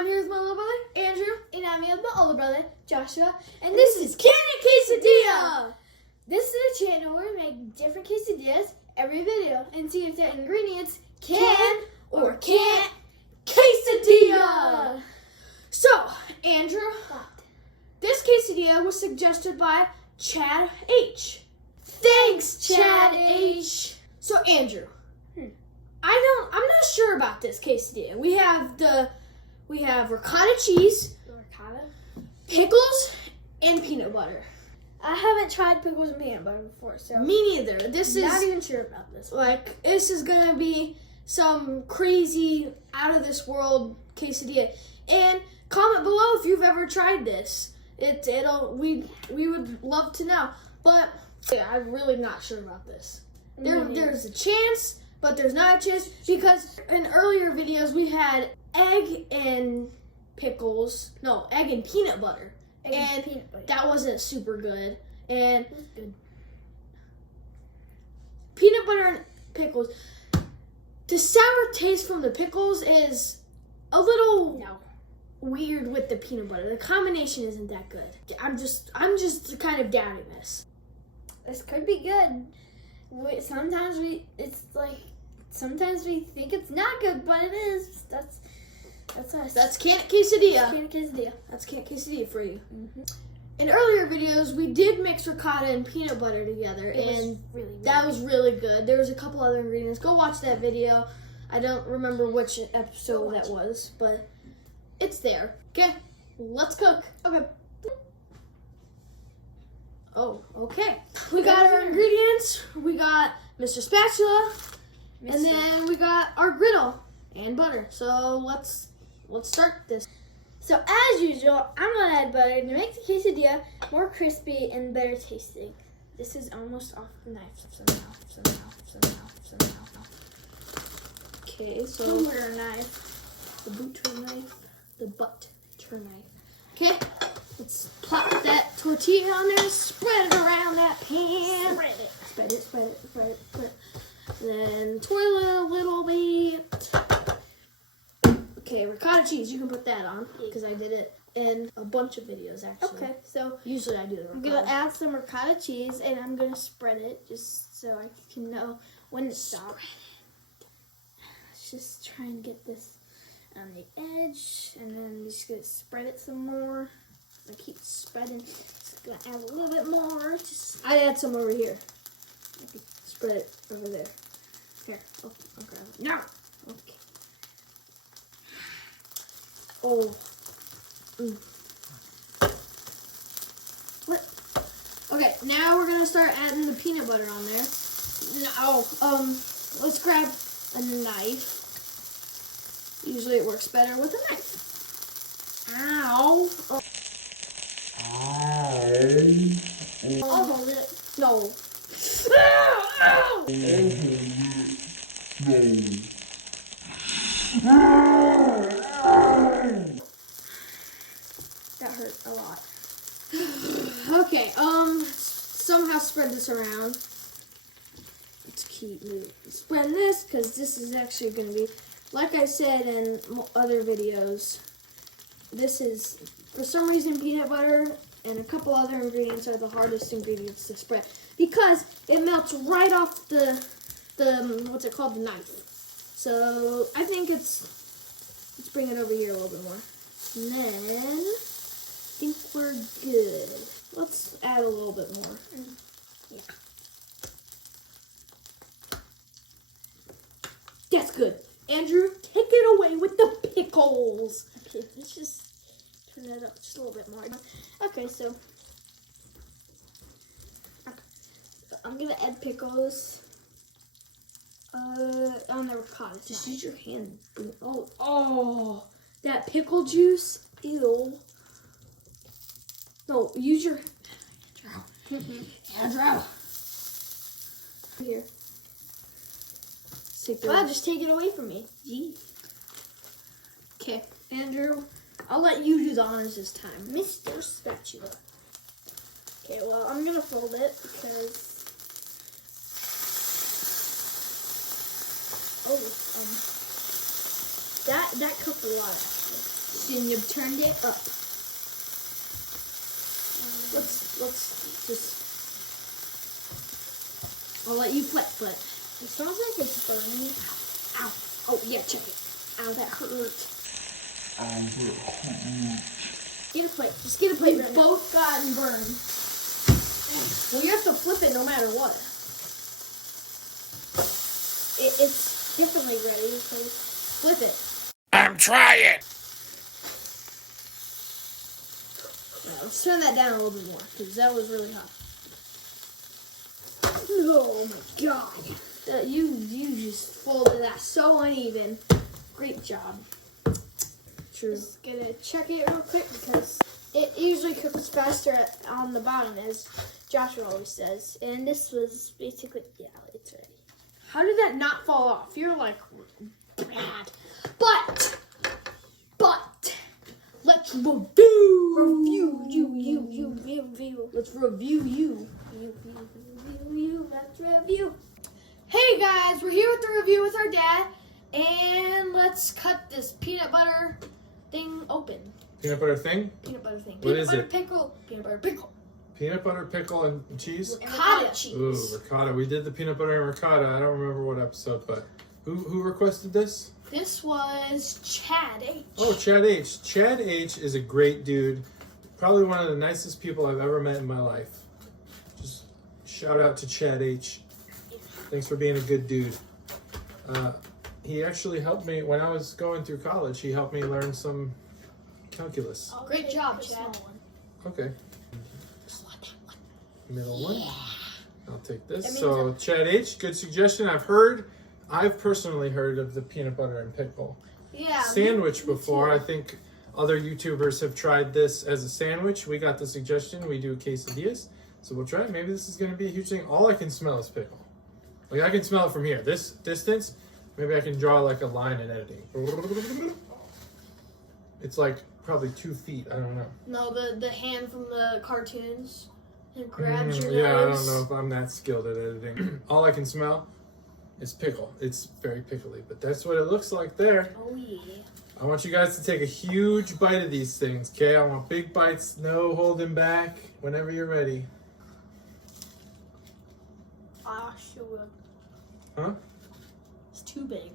I'm here with my little brother, Andrew. And I'm here with my older brother, Joshua. And this is Cannon Quesadilla! This is a channel where we make different quesadillas every video and see if the ingredients Can or can't quesadilla! So, Andrew, this quesadilla was suggested by Chad H. Thanks, Chad H. So, Andrew, I'm not sure about this quesadilla. We have ricotta cheese, pickles, and peanut butter. I haven't tried pickles and peanut butter before, so Me neither. This is not even sure about this. this is gonna be some crazy, out of this world quesadilla. And comment below if you've ever tried this. We would love to know. But yeah, I'm really not sure about this. There's a chance, but there's not a chance because in earlier videos we had egg and pickles. No, egg and peanut butter. And peanut butter. That wasn't super good. And It was good. Peanut butter and pickles. The sour taste from the pickles is a little weird with the peanut butter. The combination isn't that good. I'm just kind of doubting this. This could be good. Sometimes we think it's not good, but it is. That's us. That's Can't Quesadilla. Can't quesadilla. That's Can't Quesadilla for you. Mm-hmm. In earlier videos, we did mix ricotta and peanut butter together, that was really good. There was a couple other ingredients. Go watch that video. I don't remember which episode that was, but it's there. Okay, let's cook. Okay. Oh, okay. We got our ingredients. We got Mr. Spatula, and then we got our griddle and butter. So let's start this. So as usual, I'm gonna add butter to make the quesadilla more crispy and better tasting. This is almost off the knife somehow. Okay, so The butter knife. the butter knife. Okay, let's plop that tortilla on there, spread it around that pan. Spread it. Then twirl it a little bit. Okay, ricotta cheese, you can put that on because I did it in a bunch of videos actually. Okay, so Usually I do the I'm ricotta. gonna add some ricotta cheese and I'm gonna spread it just so I can know when to stop. Let's just try and get this on the edge, and then I'm just gonna spread it some more. I keep spreading. Just gonna add a little bit more. I add some over here. Spread it over there. Here, I'll grab it. No. Okay. Oh. What? Okay, now we're gonna start adding the peanut butter on there. Now, let's grab a knife. Usually it works better with a knife. Ow. I'll hold it. No. Ow. That hurt a lot. Okay, somehow spread this around. Let's keep spreading this because this is actually going to be, like I said in other videos, this is, for some reason, peanut butter and a couple other ingredients are the hardest ingredients to spread because it melts right off the what's it called, the knife. So I think let's bring it over here a little bit more. And then I think we're good. Let's add a little bit more. Yeah. That's good. Andrew, take it away with the pickles. Okay, let's just turn it up just a little bit more. Okay, so I'm gonna add pickles on the ricotta. Just use your hand. Oh, that pickle juice. Ew. No, use your Andrew. Here. Wow, just take it away from me. Gee. Okay, Andrew, I'll let you do the honors this time. Mr. Spatula. Okay, well, I'm gonna fold it because that cooked a lot actually. and you've turned it up. Let's just. I'll let you flip. It smells like it's burning. Ow! Oh yeah, check it. Ow, that hurt. Get a plate. Just get a plate. We've both gotten burned. Well, you have to flip it no matter what. It's definitely ready. Because Flip it. I'm trying. Yeah, let's turn that down a little bit more because that was really hot. Oh my god! You just folded that so uneven. Great job. True. just gonna check it real quick because it usually cooks faster on the bottom, as Joshua always says. And this was basically, yeah, it's ready. How did that not fall off? You're like bad. But let's review you. Let's review you. Let's review. Hey guys, we're here with the review with our dad, and let's cut this peanut butter thing open. Peanut butter thing? Peanut butter thing. What Peanut is butter it? pickle. Peanut butter pickle. Peanut butter, pickle, and cheese? Ricotta cheese. Ooh, ricotta. We did the peanut butter and ricotta. I don't remember what episode, but who requested this? This was Chad H. Oh, Chad H. Chad H is a great dude. Probably one of the nicest people I've ever met in my life. Just shout out to Chad H. Thanks for being a good dude. He actually helped me when I was going through college. He helped me learn some calculus. Great Take job, the Chad. small one. Okay. Middle one. I'll take this. That means So Chad H, good suggestion. I've personally heard of the peanut butter and pickle Yeah. sandwich before. I think other YouTubers have tried this as a sandwich. We got the suggestion. We do quesadillas. So we'll try it. Maybe this is going to be a huge thing. All I can smell is pickle. Like I can smell it from here. This distance, maybe I can draw like a line in editing. It's like probably 2 feet. I don't know. No, the hand from the cartoons. It grabs your Yeah, I nose. don't know if I'm that skilled at editing. All I can smell is pickle. It's very pickly, but that's what it looks like there. Oh yeah. I want you guys to take a huge bite of these things, okay? I want big bites, no holding back, whenever you're ready. Ah, sure. Huh? It's too big.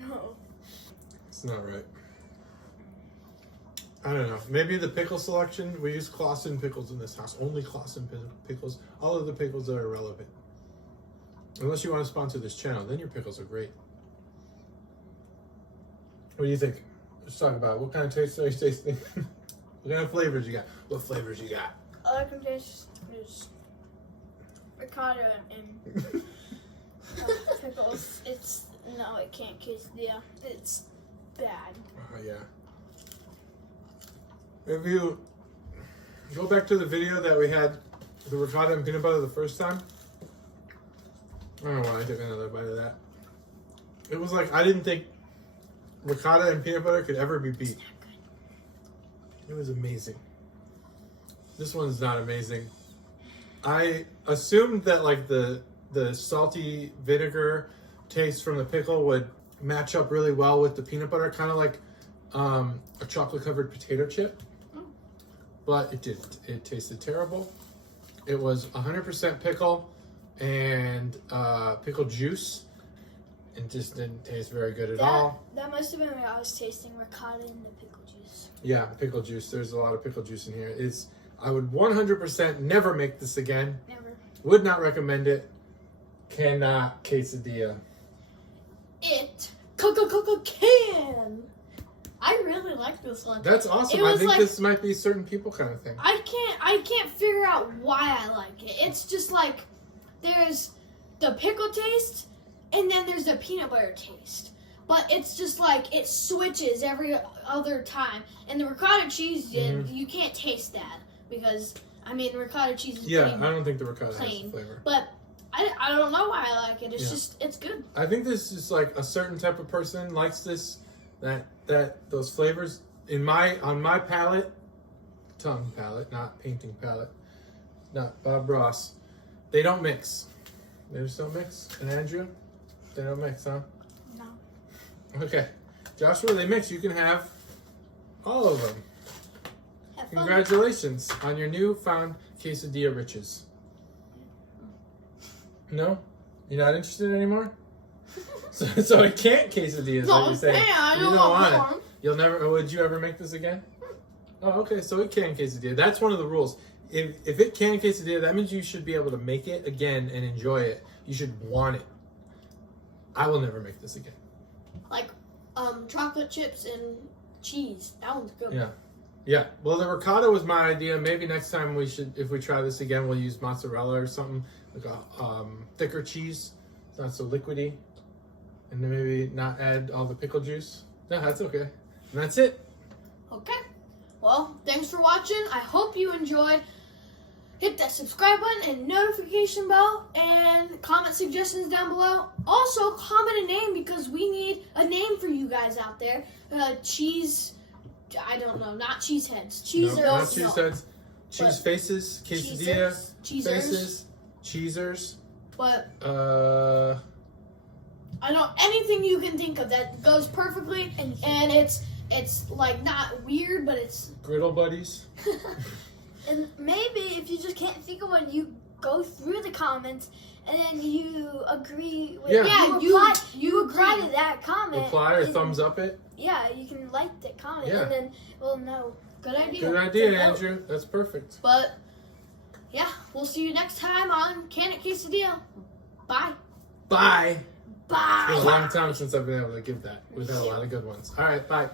No. It's not right. I don't know. Maybe the pickle selection, we use Clausen pickles in this house. Only Clausen pickles. All of the pickles are irrelevant. Unless you want to sponsor this channel, then your pickles are great. What do you think? Let's talk about it. What kind of taste are you tasting? What kind of flavors you got? What flavors you got? All I can taste is ricotta and pickles. No, it can't quesadilla. It's bad. Oh, yeah. If you go back to the video that we had, the ricotta and peanut butter the first time, I don't know why I took another bite of that. It was like, I didn't think ricotta and peanut butter could ever be beat. It was amazing. This one's not amazing. I assumed that like the salty vinegar taste from the pickle would match up really well with the peanut butter, kind of like a chocolate covered potato chip. But it didn't. It tasted terrible. It was 100% pickle and pickle juice, and just didn't taste very good at all. That must have been when I was tasting ricotta and the pickle juice. Yeah, pickle juice. There's a lot of pickle juice in here. I would 100% never make this again. Never. Would not recommend it. Cannot quesadilla. It can. I really like this one. That's awesome. It I was think like- this might be certain people kind of thing. I can't figure out why I like it. It's just like there's the pickle taste and then there's the peanut butter taste. But it's just like it switches every other time. And the ricotta cheese, you can't taste that because I mean ricotta cheese is Yeah, pretty I don't think the ricotta has plain. the flavor. But I don't know why I like it. It's Yeah. just it's good. I think this is like a certain type of person likes this, that those flavors on my palette, tongue palette, not painting palette, not Bob Ross, they don't mix. They just don't mix. And Andrew, they don't mix, huh? No. Okay. Joshua, they mix. You can have all of them. Have fun. Congratulations on your newfound quesadilla riches. No? You're not interested anymore? So it can't quesadilla is what you're saying. I You don't don't want want corn. You'll never, would you ever make this again? Oh, okay, so it can quesadilla. That's one of the rules. If it can quesadilla, that means you should be able to make it again and enjoy it. You should want it. I will never make this again. Like chocolate chips and cheese. That one's good. Yeah. Yeah. Well, the ricotta was my idea. Maybe next time we should, if we try this again, we'll use mozzarella or something. Like a thicker cheese. It's not so liquidy. And then maybe not add all the pickle juice. No, that's okay. And that's it. Okay. Well, thanks for watching. I hope you enjoyed. Hit that subscribe button and notification bell and comment suggestions down below. Also, comment a name because we need a name for you guys out there. Cheese, I don't know, not cheese heads. Cheese No, not cheese heads. Cheese faces, quesadilla, Cheesers. faces, cheesers. But Uh, I don't, anything you can think of that goes perfectly and it's like not weird, but it's griddle buddies. And maybe if you just can't think of one, you go through the comments and then you agree with Yeah. you reply to that comment. Reply or and- thumbs up it. Yeah, you can like the comment Yeah. and then we'll know. good idea. Good idea, So, Andrew. That's perfect. But yeah, we'll see you next time on Can It Quesadilla. Bye. Bye. It's been a Bye. long time since I've been able to give that. We've had a lot of good ones. All right, bye.